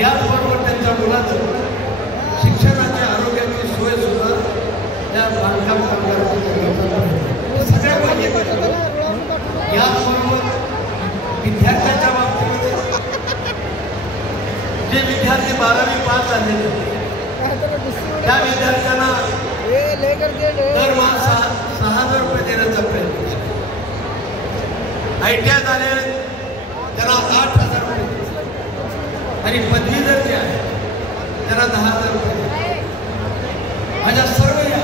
याचबरोबर त्यांच्या मुलाचं शिक्षणाची आरोग्याची सोय सुद्धा त्या बांधकाम कामगारांची सगळ्या पाहिजे. याचबरोबर विद्यार्थ्यांच्या बाबतीमध्ये जे विद्यार्थी 12वी पास झालेले त्या विद्यार्थ्यांना दरमहा 6,000 रुपये देण्याचा प्रयत्न केला. ITI झाले त्यांना 8,000 रुपये आणि पदवीधर जे आहे त्यांना 10,000 रुपये. माझ्या सर्व या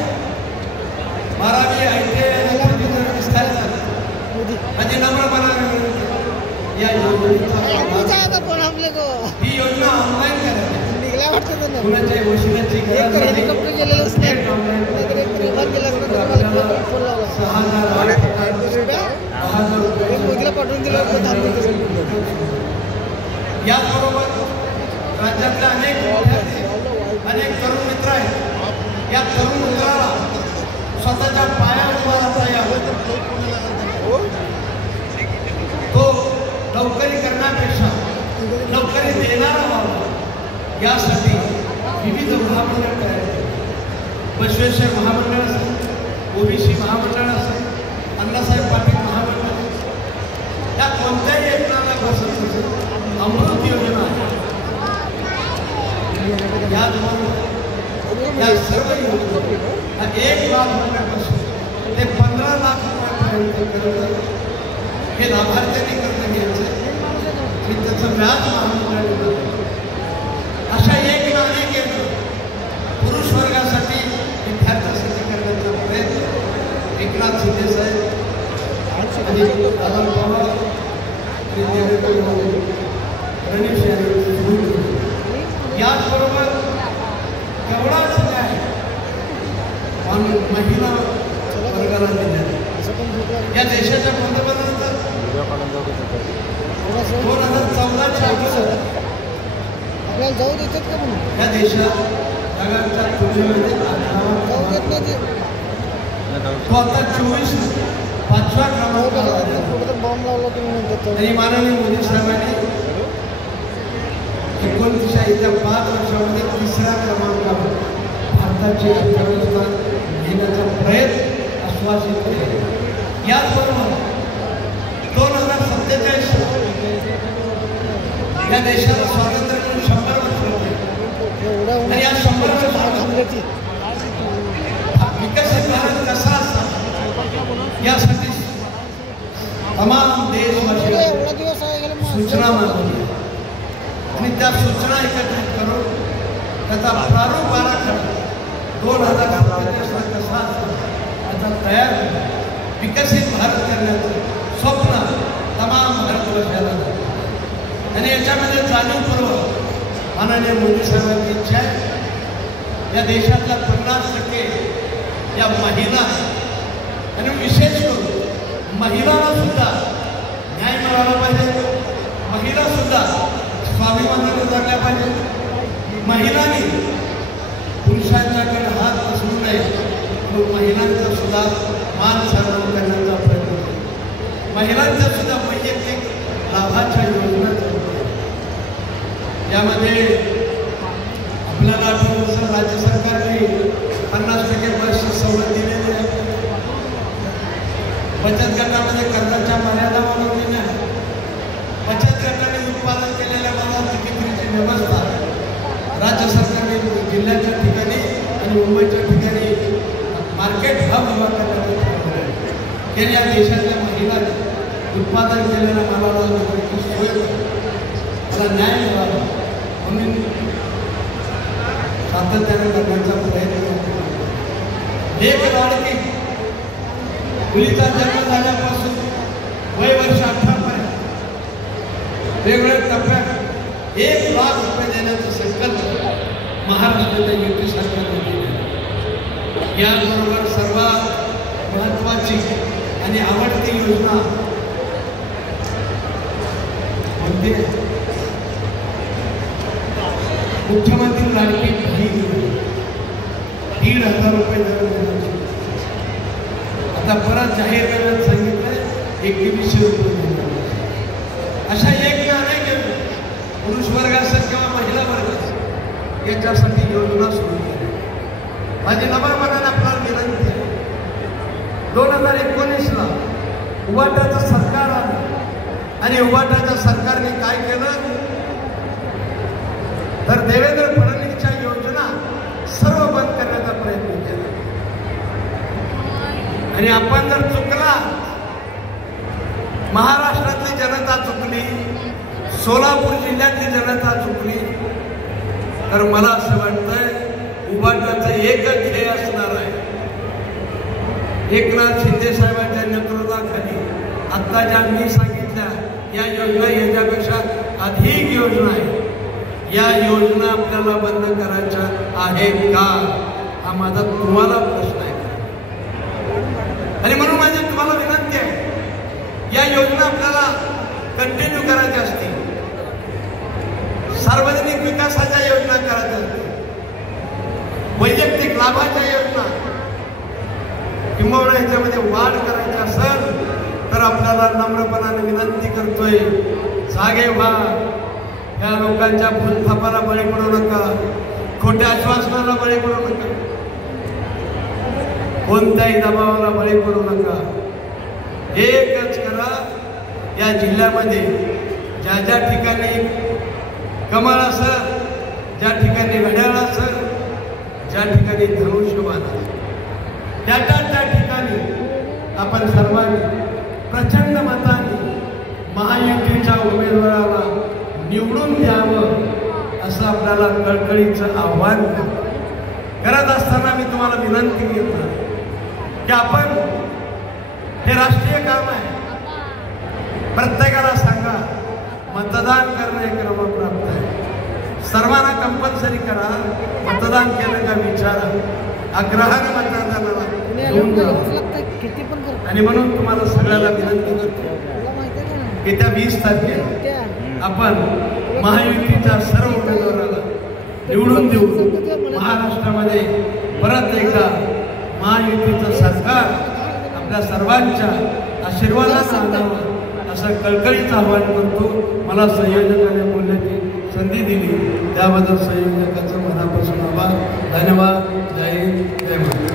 12वी ITI आणि पदवीधर विस्तार झाले. माझे नम्रपणा या योजनेचा ही योजना ऑनलाईन करायची. कुणाच्या वशिलाची गरज नाही. 6,000 पाठवून दिलं. याचबरोबर राज्यातल्या अनेक तरुण मित्र आहेत. या तरुण मित्राला स्वतःच्या पायावर उभा राहता यावं, तो नोकरी करण्यापेक्षा नोकरी देणारा व्हावा यासाठी विविध महामंडळ करायचे. बसवेश्वर महामंडळ असेल, OBC महामंडळ असेल, अण्णासाहेब पाटील महामंडळ, या कोणत्याही योजनाला बसत असेल अमृत योजना आहे. याचबरोबर या सर्व योजना 1 लाख रुपयापासून ते 15 लाख रुपयापर्यंत हे लाभार्थ्यांनी कर्ज घ्यायचं आणि त्याचं व्याज महामंडळाने. अशा एक ना अनेक योजना पुरुष वर्गासाठी विद्यार्थ्यांसाठी करण्याचा प्रयत्न एकनाथ शिंदे साहेब आणि दादा पवार गणेश याचबरोबर एवढाच न्याय महिला वर्गाला दिला. या देशाच्या पंतप्रधानांचा 2014च्या आपल्याला जाऊ देतात का म्हणून या देशात जगाच्या तुलनेमध्ये तो आता 24 5व्या क्रमांकावर बॉम्ब लावला तुम्ही म्हणतात. आणि माननीय मोदी साहेबांनी 29च्या 5 वर्षामध्ये 3ऱ्या क्रमांकावर भारताची अर्थव्यवस्था घेण्याचा प्रयत्न आश्वासित केले. याचबरोबर 2047 या देशाला स्वातंत्र्य मिळून 100 वर्ष होते आणि या 100 वर्षात विकसित भारत कसा असा यासाठी तमाम देशवासियांनी सूचना मागवली आणि त्या सूचना एकत्रित करून त्याचा प्रारूप आराखडा 2047 कसा त्याचा तयार विकसित भारत करण्याचं स्वप्न तमाम भारतवर्षाला आणि याच्यामध्ये जाणीवपूर्वक माननीय मोदी साहेबांची इच्छा आहे या देशातल्या 50% या महिला आणि विशेष करून महिलांना सुद्धा न्याय मिळाला पाहिजे. महिला सुद्धा स्वाभिमानाने जगल्या पाहिजे. महिलांनी पुरुषांच्याकडे हात पसरू नये म्हणून महिलांचा सुद्धा मान सन्मान करण्याचा प्रयत्न केला. महिलांच्या सुद्धा वैयक्तिक लाभाच्या योजना यामध्ये आपल्याला आठवतं राज्य सरकारने 50% बस सवलत दिलेली आहे. बचत गटामध्ये कर्जाच्या मर्यादा वाढवलेल्या आहेत. बचत गटाने उत्पादन केलेल्या मालाची विक्रीची व्यवस्था राज्य सरकारने जिल्ह्याच्या ठिकाणी आणि मुंबईच्या ठिकाणी मार्केट हब उभा करण्याचं ठरवलं आहे. या देशातल्या महिलांनी उत्पादन केलेल्या मालाला विक्रीची सोय मला न्याय मिळावा म्हणून सातत्याने करण्याचा प्रयत्न करतो. एक लाडकी मुलीचा जन्म झाल्यापासून वय वर्ष 18 पर्यंत वेगवेगळ्या टप्प्यात 1 लाख रुपये देण्याचा संकल्प महाराष्ट्राच्या युती सरकारने केला. याबरोबर सर्वात महत्वाची आणि आवडती योजना म्हणजे मुख्यमंत्री लाडकी बहीण 20,000 रुपये दर देण्याची. आता परत जाहीरनाम्यात सांगितलंय 2100 रुपये देणार. अशा एक किंवा अनेक पुरुष वर्ग असेल किंवा महिला वर्ग असेल याच्यासाठी योजना सुरू केली. माझी नम्रपणाने आपल्याला विनंती आहे, 2019ला उबाटाचं सरकार आलं आणि उबाटाच्या सरकारने काय केलं तर देवेंद्र फडणवीसच्या योजना सर्व बंद करण्याचा प्रयत्न केला. आणि आपण जर चुकला, महाराष्ट्रातली जनता चुकली, सोलापूर जिल्ह्यातली जनता चुकली, तर मला असं वाटतंय उबाटाचं एकच ध्येय असणार आहे. एकनाथ शिंदे साहेबांच्या नेतृत्वाखाली आता ज्या मी सांगितल्या या योजना याच्यापेक्षा अधिक योजना आहे. या योजना आपल्याला बंद करायच्या आहेत का, हा माझा तुम्हाला प्रश्न आहे. आणि म्हणून माझी तुम्हाला विनंती आहे, या योजना आपल्याला कंटिन्यू करायच्या असतील, सार्वजनिक विकासाच्या योजना करायच्या असतील, वैयक्तिक लाभाच्या योजना किंबहुना याच्यामध्ये वाढ करायची असेल तर आपल्याला नम्रपणाने विनंती करतोय, जागे व्हा. या लोकांच्या भूलथापाला बळी पडू नका, खोट्या आश्वासनाला बळी पडू नका, कोणत्याही दबावाला बळी पडू नका. एकच करा, या जिल्ह्यामध्ये ज्या ज्या ठिकाणी कमळ असेल, ज्या ठिकाणी घड्याळ असेल, ज्या ठिकाणी धनुष्यबाण असेल, त्या ठिकाणी आपण सर्वांनी प्रचंड मताने महायुतीच्या उमेदवाराला निवडून द्यावं असं आपल्याला कळकळीचं आव्हान करत असताना मी तुम्हाला विनंती करतो की आपण हे राष्ट्रीय काम आहे, प्रत्येकाला सांगा मतदान करणं हे क्रमप्राप्त आहे. सर्वांना कंपल्सरी करा, मतदान केलं का विचारा, आग्रहानं मतदानाला घेऊन जा. किती पण करतो. आणि म्हणून तुम्हाला सगळ्याला विनंती करतो की त्या 20 तारखेला आपण महायुतीच्या सर्व उमेदवाराला निवडून देऊ. महाराष्ट्रामध्ये परत एकदा महायुतीचं सरकार आपल्या सर्वांच्या आशीर्वादानं आणावं असं कळकळीचं आवाहन करतो. मला संयोजकाने बोलण्याची संधी दिली त्याबद्दल संयोजकाचं मनापासून आभार. धन्यवाद. जय हिंद, जय महाराष्ट्र.